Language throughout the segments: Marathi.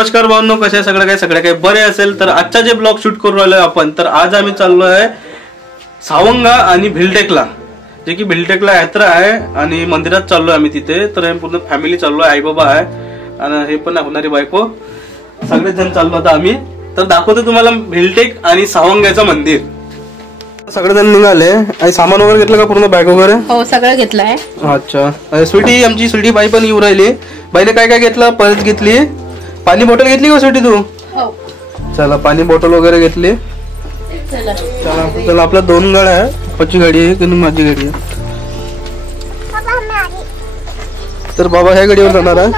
नमस्कार भावांनो, कसे आहे सगळे काही बरे असेल तर आजचा जे ब्लॉग शूट करून राहिलोय आपण, तर आज आम्ही चाललो आहे सावंगा आणि भिलटेकला, जे की भिलटेकला यात्रा आहे आणि मंदिरात चाललोय आम्ही तिथे. तर आम्ही पूर्ण फॅमिली चाललोय, आई बाबा आहे आणि हे पण होणारी बायको, सगळेच जण चाललो आता आम्ही. तर दाखवतो तुम्हाला भिलटेक आणि सावंगाचं मंदिर. सगळेजण निघाले आणि सामान वगैरे घेतलं का, पूर्ण बॅग वगैरे? हो, सगळं घेतलंय. अच्छा, स्वीटी आमची स्वीटी बाई पण येऊ राहिली. बाईने काय काय घेतलं? पर्स घेतली, पाणी बॉटल घेतली का स्वीटी तू? हो. चला, पाणी बॉटल वगैरे घेतली. चला चला, आपल्या 2 गाड्या आहे, पप्पाची गाडी आहे आणि माझी गाडी आहे. तर बाबा ह्या गाडीवर जाणार आहे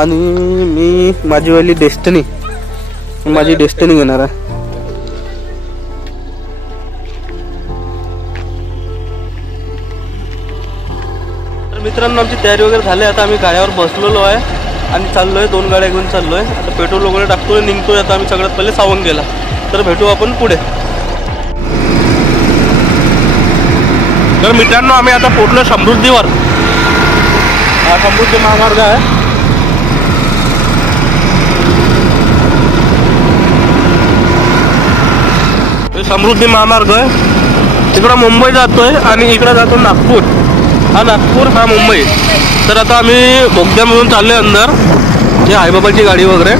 आणि मी माझीवाली माझी डेस्टिनी घेणार आहे. मित्रांनो, आमची तयारी वगैरे झाली. आता आम्ही गाड्यावर बसलेलो आहे आणि चाललोय, 2 गाड्या घेऊन चाललोय. आता पेट्रोल वगैरे टाकतोय, निघतोय. आता आम्ही सगळ्यात पहिले सावंगेला. तर भेटू आपण पुढे. तर मित्रांनो, आम्ही आता पोहोचलो समृद्धीवर. हा समृद्धी महामार्ग आहे. समृद्धी महामार्ग आहे, तिकडं मुंबई जातोय आणि इकडं जातो नागपूर. हा नागपूर, हा मुंबई. तर आता आम्ही बोगद्यामधून चाललोय अंदर, हे आईबाबाची गाडी वगैरे.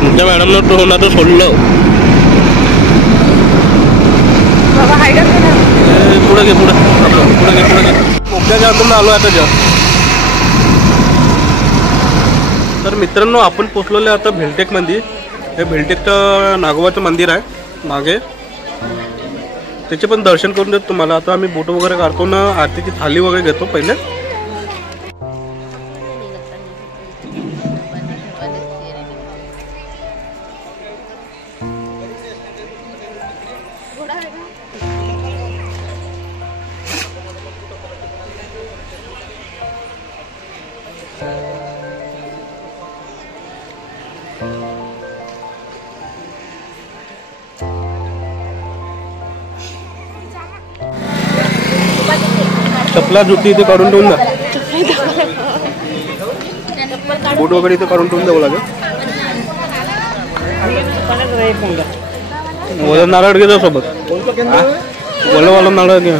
तुमच्या मॅडमनं टोनाचं सोडलं. पुढे घे. बोगद्याच्या अंदरून आलो आता जस्ट. तर मित्रांनो, आपण पोचलेलो आता भिलटेक मध्ये. हे भिलटेकचं नागोबाचं मंदिर आहे मागे, त्याचे पण दर्शन करून देतो तुम्हाला. आता आम्ही बोट वगैरे काढतो ना, आरतीची थाली वगैरे घेतो पहिले. चपला जुती इथे काढून ठेवून द्या, बोट वगैरे इथे काढून ठेवून द्यावं लागेल. वला नारळ घे सोबत, वाला नारळ घे.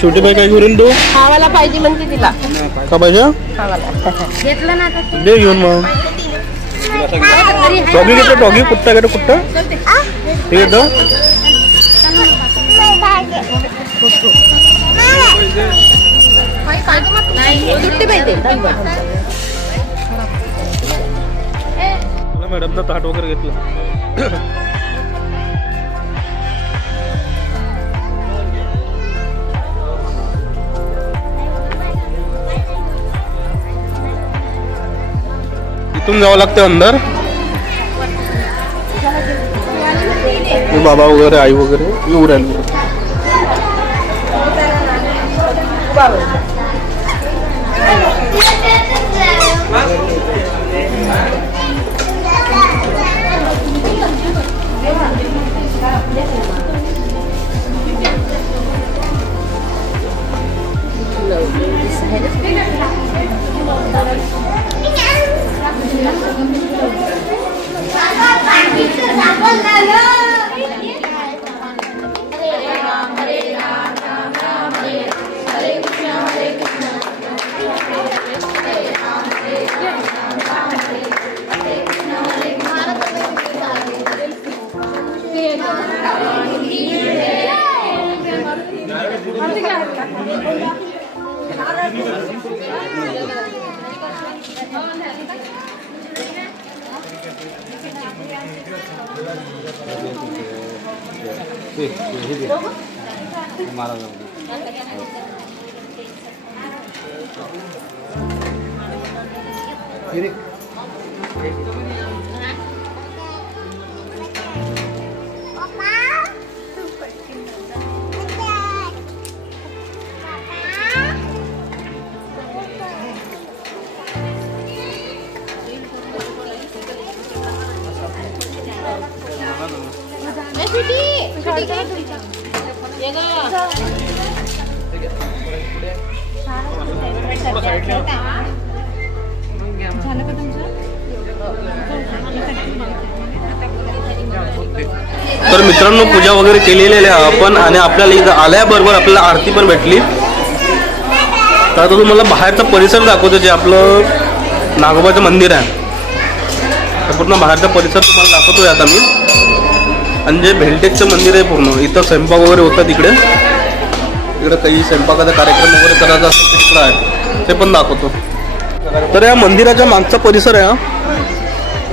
शेवटी बाई काय करून देऊ? खावायला पाहिजे म्हणते तिला. का पाहिजे? घेतलं ना दे घेऊन. मग डॉगी घेतलं, डॉगी. कुत्ता घेतो, कुत्ता ठीक आहे. मॅडमनं ताट वगैरे घेतलं. इथून जावं लागतं अंदर. बाबा वगैरे, आई वगैरे येऊ राहिले. तर मित्रांनो पूजा वगैरे केलेली आहे आपण आणि आपल्याला इथं आल्याबरोबर आपल्याला आरती पण भेटली। तर आता तुम्हाला बाहेरचा परिसर दाखवतो जे आपलं नागोबाचं मंदिर आहे तर पूर्ण बाहेरचा परिसर तुम्हाला दाखवतोय आता मी। आणि जे भेलटेकचं मंदिर आहे पूर्ण इथं स्वयंपाक वगैरे होतात इकडे काही स्वयंपाकाचा कार्यक्रम वगैरे करायचा असेल तर इकडं आहे ते पण दाखवतो। तर या मंदिराच्या मागचा परिसर आहे हा,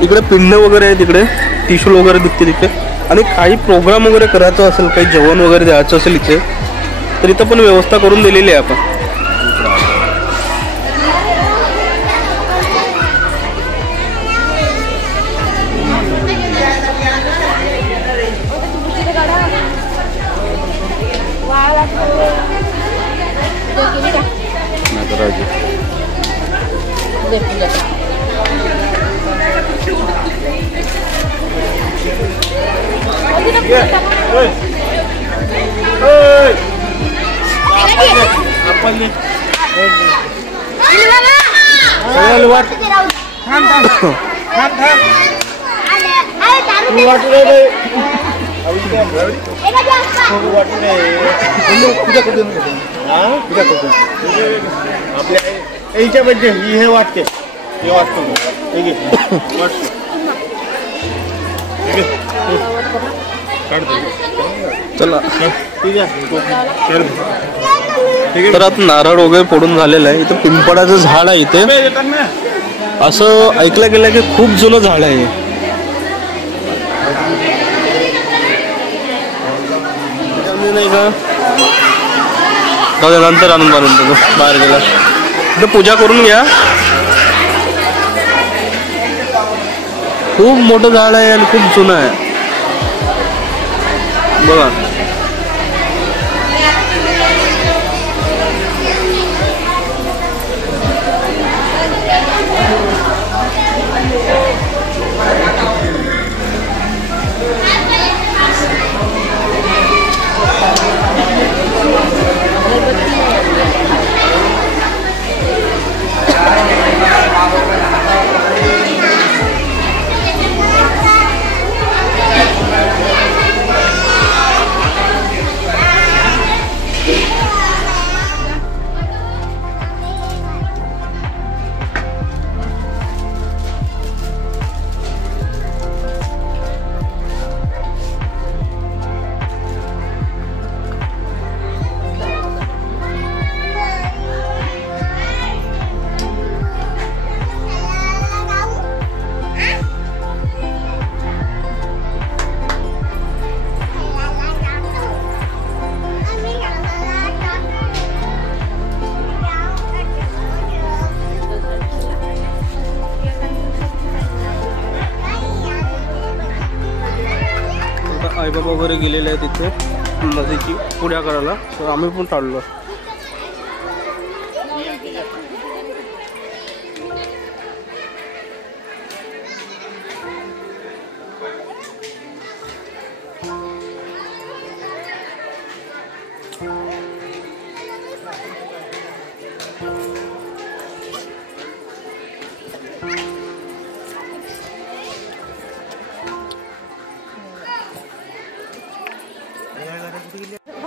इकडे पिंड वगैरे आहे तिकडे टिशूल वगैरे दिसते तिथे आणि काही प्रोग्राम वगैरे करायचं असेल काही जेवण वगैरे द्यायचं असेल इथे तर इथं पण व्यवस्था करून दिलेली आहे आपण। चला तर आता नारळ वगैरे फोडून झालेलं आहे। इथं पिंपळाचं झाड आहे इथे असं ऐकलं गेलं की खूप जुनं झाड आहे नाही का नंतर आणून मारून देतो बाहेर गेला तर पूजा करून घ्या। खूप मोठं झाड आहे आणि खूप जुनं आहे बघा। आई बाबा वगैरे गेलेले आहेत तिथे नदीची पूजा करायला तर आम्ही पण चाललो।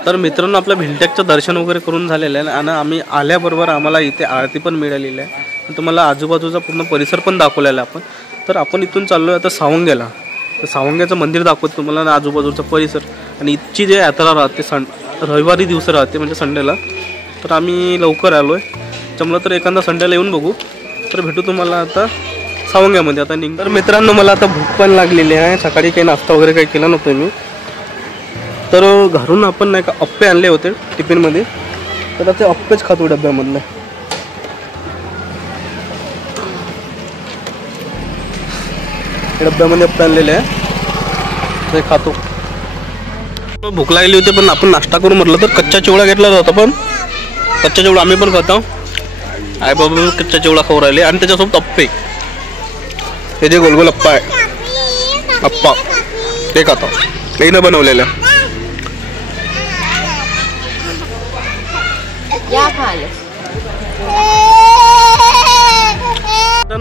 तर मित्रांनो आपल्या भिलटेकचं दर्शन वगैरे करून झालेलं आहे आणि आम्ही आल्याबरोबर आम्हाला इथे आरती पण मिळालेली आहे। तुम्हाला आजूबाजूचा पूर्ण परिसर पण दाखवलेला आहे आपण। तर आपण इथून चाललो आहे आता सावंग्याला तर सावंग्याचं मंदिर दाखवतो तुम्हाला आणि आजूबाजूचा परिसर आणि इथची जे यात्रा राहते रविवारी दिवस राहते म्हणजे संडेला तर आम्ही लवकर आलो आहे जमलं तर एखादा संडेला येऊन बघू। तर भेटू तुम्हाला आता सावंग्यामध्ये आता निघ। तर मित्रांनो मला आता भूक पण लागलेली आहे सकाळी काही नाश्ता वगैरे काही केला नव्हतं मी तर घरून आपण नाही का अप्पे आणले होते टिफिनमध्ये तर ते अप्पेच खातो डब्यामधलं। डब्यामध्ये अप्पे आणलेले आहे ते खातो। भूक लागली होती पण आपण नाश्ता करून म्हटलं तर कच्चा चिवडा घेतला होता पण कच्चा चिवडा आम्ही पण खातो। आई बाबा कच्चा चिवडा खाऊ राहिले आणि त्याच्यासोबत अप्पे हे जे गोलगोल अप्पा आहे अप्पा ते खातो। हिनं बनवलेलं.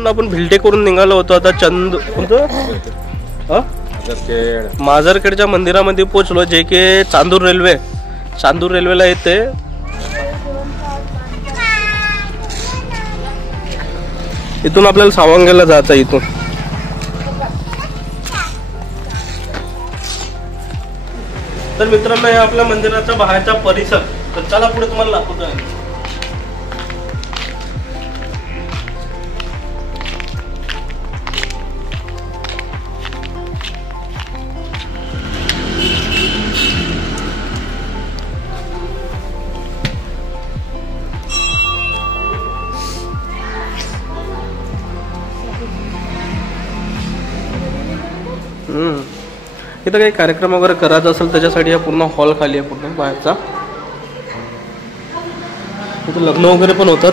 आपण भिलटे करून निघालो होतो. आता माजरखेडच्या मंदिरामध्ये पोहोचलो, जे की चांदूर रेल्वेला येते. इथून आपल्याला सावंगेला जायचं इथून. तर मित्रांनो, हे आपल्या मंदिराचा बाहेरचा परिसर. तर चला पुढे तुम्हाला दाखवतो. इथं काही कार्यक्रम वगैरे करायचा असेल त्याच्यासाठी हा पूर्ण हॉल खाली आहे, पूर्ण बाहेरचा. इथं लग्न वगैरे पण होतात.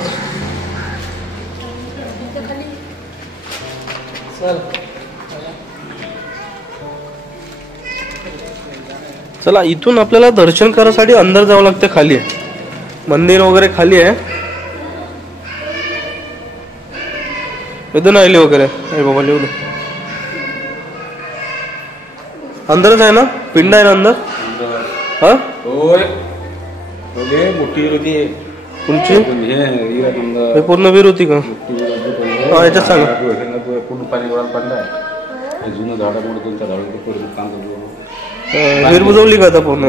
चला, इथून आपल्याला दर्शन करायसाठी अंदर जावं लागतं. खाली आहे मंदिर वगैरे, खाली आहे. इथून आले वगैरे बाबा लिहून अंदरच आहे ना, पिंड आहे ना अंदर. हा मोठी होती तुमची हे पूर्ण वीर होती का? याच्यात सांगा. पूर्ण पाणी गोळा पडलाय. जुनं झाडामुळे कोणत्या झाडावर काम करतो. वीर बुजवली का आता पूर्ण?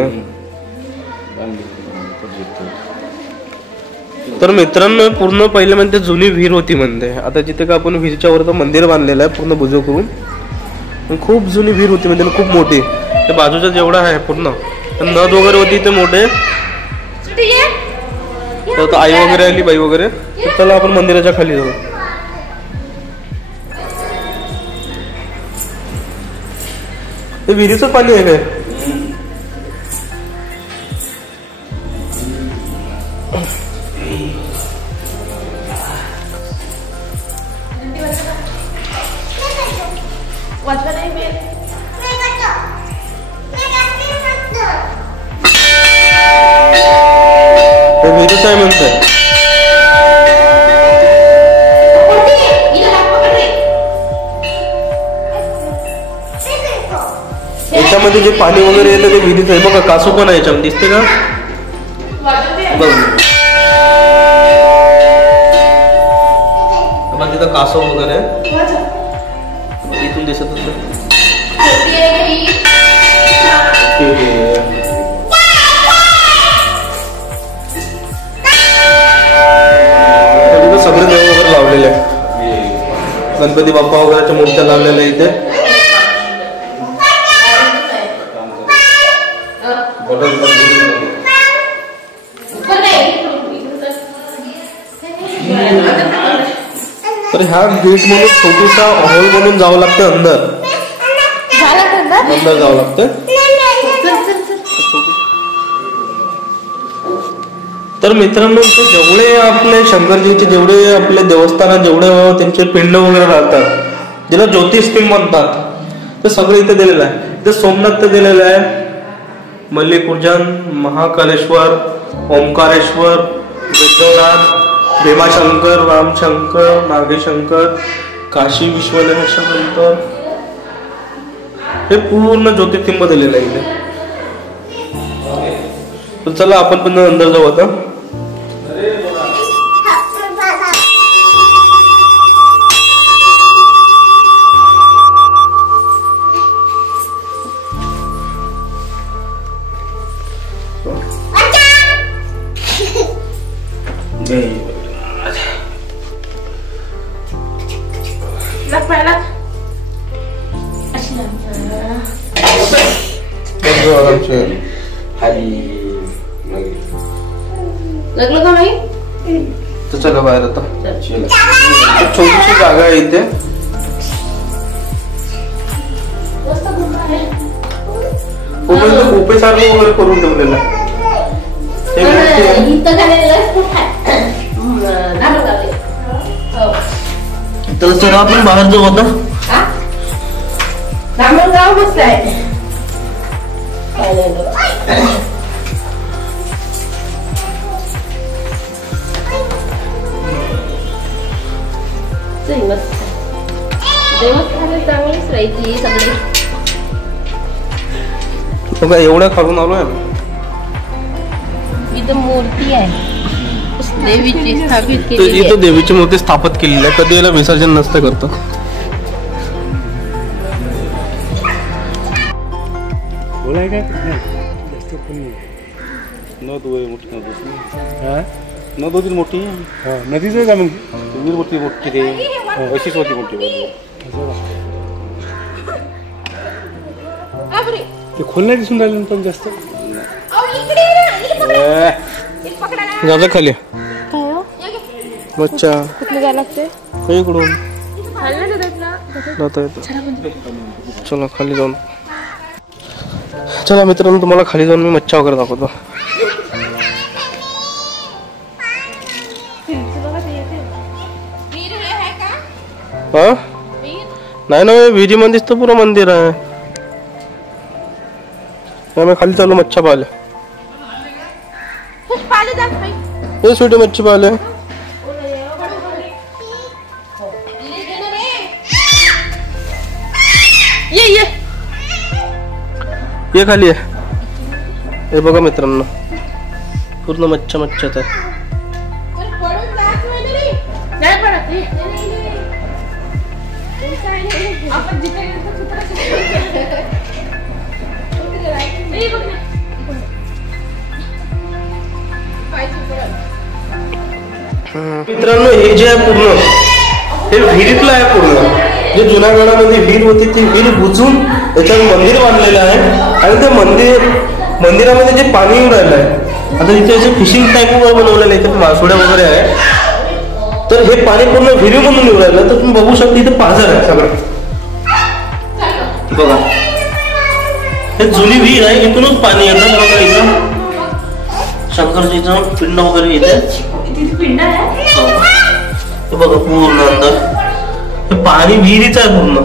तर मित्रांनो, पूर्ण पहिले म्हणते जुनी विहीर होती म्हणते. आता जिथे का आपण विहीरच्या वर मंदिर बांधलेलं आहे पूर्ण बुजव करून. खूप जुनी विहीर होती म्हणजे खूप मोठी. ते बाजूचं जेवढं आहे पूर्ण नद वगैरे होती ते मोठे. तर आई वगैरे आली, बाई वगैरे. चला आपण मंदिराच्या खाली जाऊ. ते विहिरीचं पाणी आहे काय? विहिरीच आहे म्हणतंय. याच्यामध्ये जे पाणी वगैरे येतं ते विहिरीच आहे. बघा कासू पण आहे याच्यामध्ये, दिसते का? बघ तिथं कासव वगैरे इथून दिसत होत. सगळे देव वगैरे लावलेले आहे. गणपती बाप्पा वगैरेच्या मूर्त्या लावलेल्या इथे. तर ह्या गेट म्हणून छोटूसा हॉल म्हणून जावं लागतं अंदर जावं लागतं. तर मित्रांनो, जेवढे आपले शंकरजीचे जेवढे आपले देवस्थानात जेवढे त्यांचे पिंड वगैरे राहतात, ज्याला ज्योतिषपिंड म्हणतात, ते सगळं इथे दिलेलं आहे. इथे सोमनाथ दिलेलं आहे, मल्लिकार्जुन, महाकालेश्वर, ओंकारेश्वर, विद्यानाथ, भीमाशंकर, रामशंकर, नागेशंकर, काशी विश्वनाथ, हे पूर्ण ज्योतिर्लिंग दिलेलं आहे इथे. तर चला आपण पण अंदर जाऊ आता. लगलो का नाही? तर चला बाहेर आता. छोटीशी जागा आहे इथे. कोपे सारखं वगैरे करून ठेवलेलं आहे. तर सर आपण बाहेर जाऊ आता. चांगलीच राहायची सगळी. बघा एवढ्या खालून आलोय. इथं मूर्ती आहे देवीची स्थापित तर केलेली इथं देवीची मूर्ती स्थापित केलेली आहे. कधी याला विसर्जन नसतं करतं. बोलाय काय जास्त पण नद वय मोठी नद होती मोठी. नदीच आहे का मग विहीर मोठी मोठी ते अशीच होती मोठी. ते खोल नाही दिसून राहिलं पण जास्त. जाता खाली बच्चा कुठे जायला लागते इकडून जाता येतं. चला खाली जाऊन. चला मित्रांनो तुम्हाला खाली जाऊन मी मच्छा वगैरे दाखवतो. हा नाही ना विहिरीमध्येच तर पुरं मंदिर आहे. आम्ही खाली चालू मच्छा पाहिले. हे छोटी मच्छी पाहिले. ये खाली आहे. हे बघा मित्रांनो पूर्ण मच्छा मच्छाच आहे. मित्रांनो हे जे आहे पूर्ण हे विहिरीतलं आहे. पूर्ण जे जुन्या काळामध्ये विहीर होती ती विहीर बुजून याच्यात मंदिर बांधलेलं आहे. आणि ते मंदिरामध्ये जे पाणी येऊन राहिलं आहे आता इथे असे फिशिंग टँक वगैरे बनवलेले इथे मासोड्या वगैरे आहे. तर हे पाणी पूर्ण विहिरीमधून येऊन राहिलं. तर तुम्ही बघू शकता इथे पाझर आहे सगळं. बघा हे जुनी विहीर आहे. इथूनच पाणी येतं. बघा इथं शंकरजीचं पिंड वगैरे येते. बघा पूर्ण अंदर हे पाणी विहिरीचं आहे पूर्ण.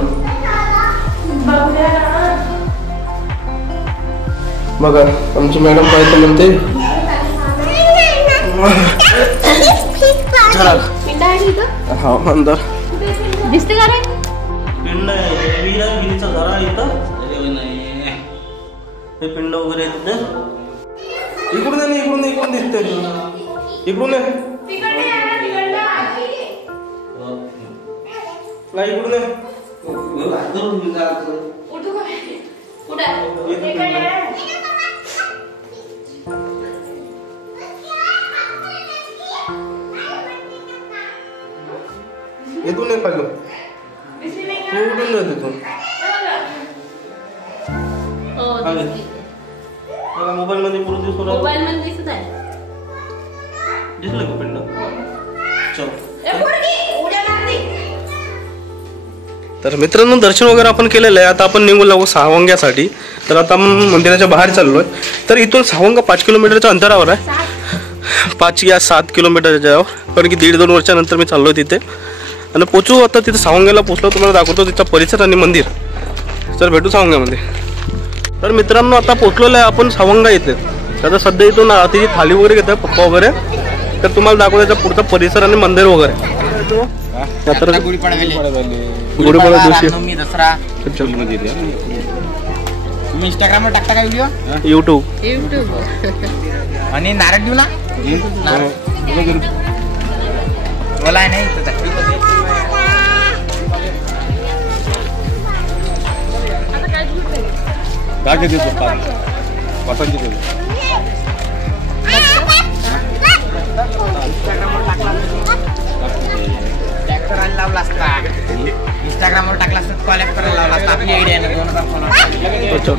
बघा आमची मॅडम काय तर म्हणते हा अंदर दिसते का रे पिंड आहे. विहिरीचा घरा इथं हे पिंड वगैरे आहे तिथे. इकडून आहे इकडून इकडून दिसते. इकडून आहे नाही इकडून आहे. इथून आहे खाली उडून जात तिथून. मोबाईल मध्ये पूर्ण दिसतो. मोबाईल मध्ये दिसत आहे. दिसलं का पिंड. चल तर मित्रांनो दर्शन वगैरे आपण केलेलं आहे. आता आपण निघू लागू सावंग्यासाठी. तर आता मंदिराच्या बाहेर चाललोय. तर इथून सावंगा 5 किलोमीटरच्या अंतरावर आहे. 5 या 7 किलोमीटरच्या. कारण की 1.5-2 वर्षानंतर मी चाललोय तिथे. आणि पोचू आता तिथे सावंग्याला पोचलो तुम्हाला दाखवतो तिथचा परिसर आणि मंदिर. तर भेटू सावंग्यामध्ये. तर मित्रांनो आता पोचलेलो आहे आपण सावंगा इथे. आता सध्या इथून तिची थाली वगैरे घेतात पप्पा वगैरे. तर तुम्हाला दाखवतो त्याचा पुढचा परिसर आणि मंदिर वगैरे. गुढीपाडवा दिवशी दसरा तुम्ही इंस्टाग्रामवर टाकता का व्हिडिओ. युट्यूब आणि नारळ देऊ ना बोला नाही करायला लावला असता. इंस्टाग्रामवर टाकला असता कॉलेक्ट करायला लावला असता. आपली आयडिया ना 2000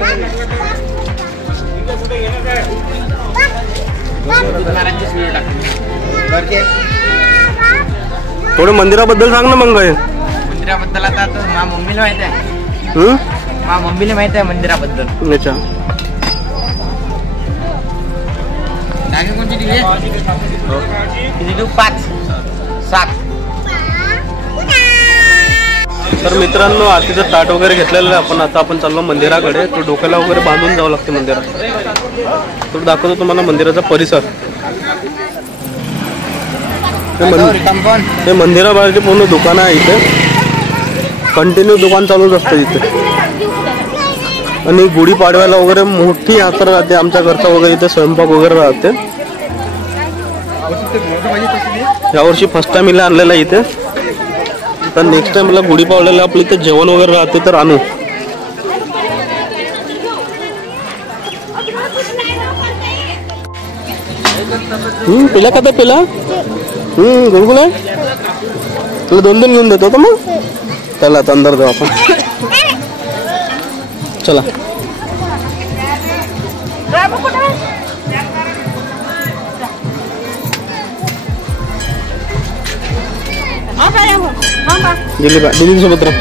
थोडं मंदिराबद्दल सांग ना मग. मंदिराबद्दल आता मा मम्मीला माहित आहे. मा मम्मीला माहित आहे मंदिराबद्दल. अच्छा टाकी कोणती देऊ. 5 7 तर मित्रांनो आरतीचं ताट वगैरे घेतलेलं आहे आपण. आता आपण चाललो मंदिराकडे. तो डोक्याला वगैरे बांधून जावं लागते मंदिरात. तर दाखवतो तुम्हाला मंदिराचा परिसर. हे मंदिराबाहेरची पूर्ण दुकानं आहे इथे. कंटिन्यू दुकान चालूच असतं इथे. आणि गुढीपाडव्याला वगैरे मोठी यात्रा राहते. आमच्या घरचा वगैरे इथे स्वयंपाक वगैरे राहते. यावर्षी फर्स्ट टाइम इला आणलेला आहे इथे. तर नेक्स्ट टाइम मला गुढीपाडव्याला आपलं इथे जेवण वगैरे राहते तर आणू. पिला का तर पिला गुलगुल आहे. तुला 2-2 घेऊन देतो मग. चला आता अंदर जाऊ आपण. चला दिलीपा दिदी सोबत राहा.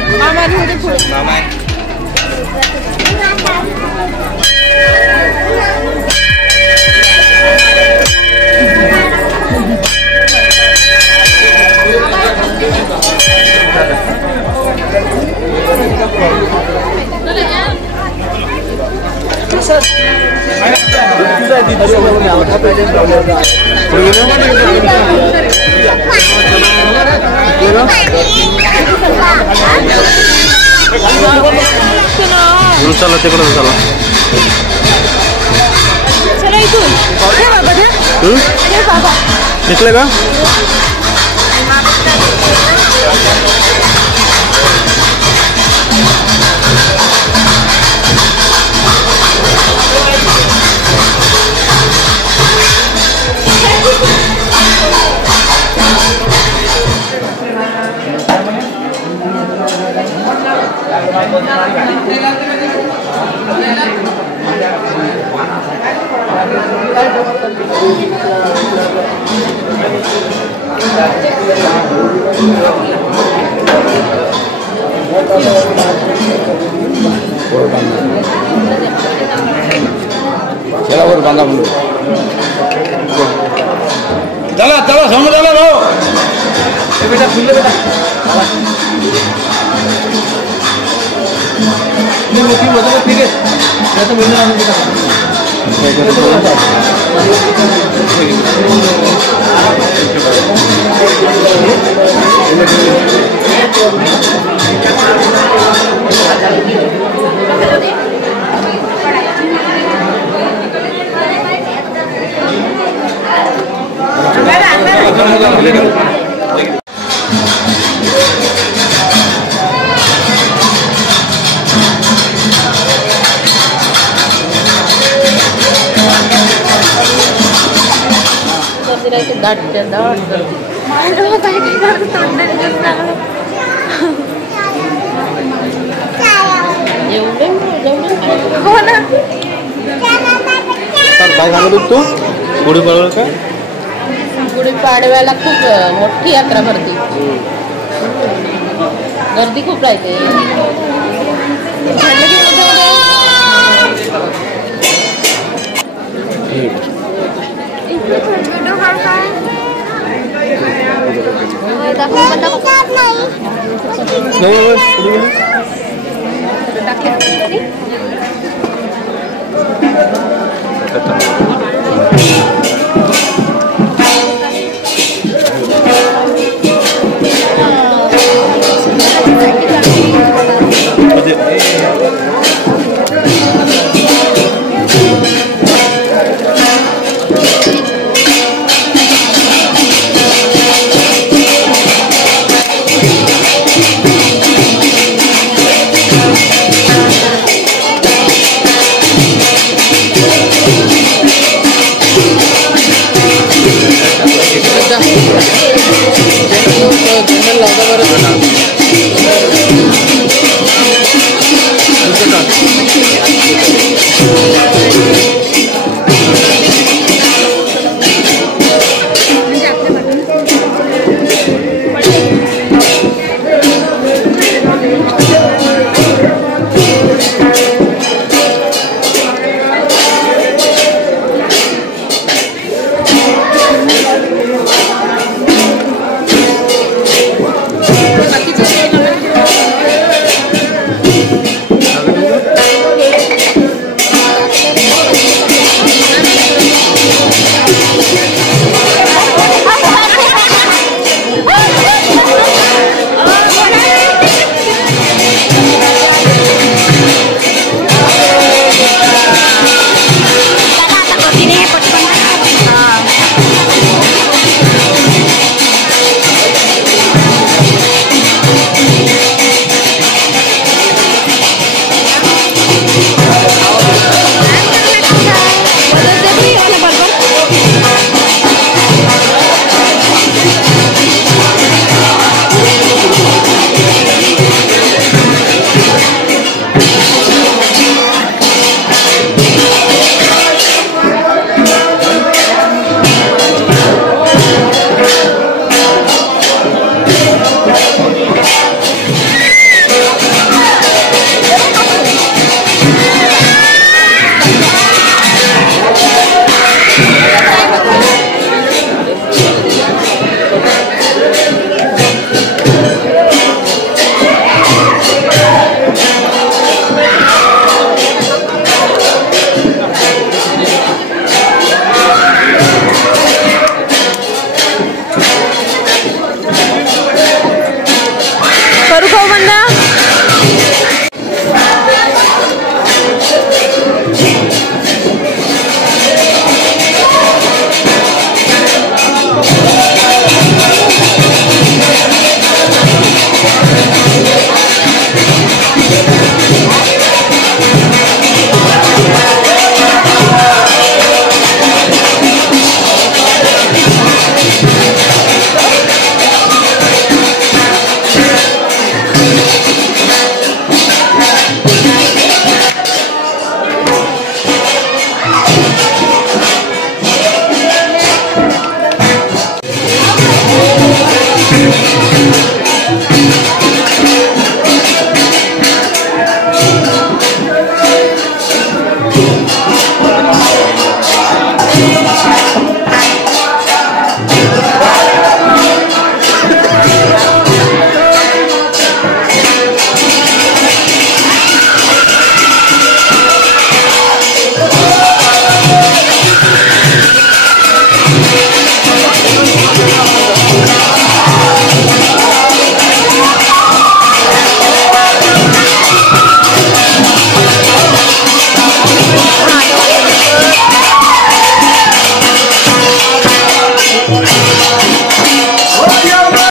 चला तिकडे चला. दिसले का? चला बांधा बोलू. चला चला समोर चला भाऊ. बेटा फुले बेटा. ये मोठी मदत ठीक आहे. त्याचं बोलणं आणून बेटा. काय सांगत तू? गुढीपाडव्याला काय? गुढीपाडव्याला खूप मोठी यात्रा भरते. गर्दी खूप राहते. करू खाऊ बंद.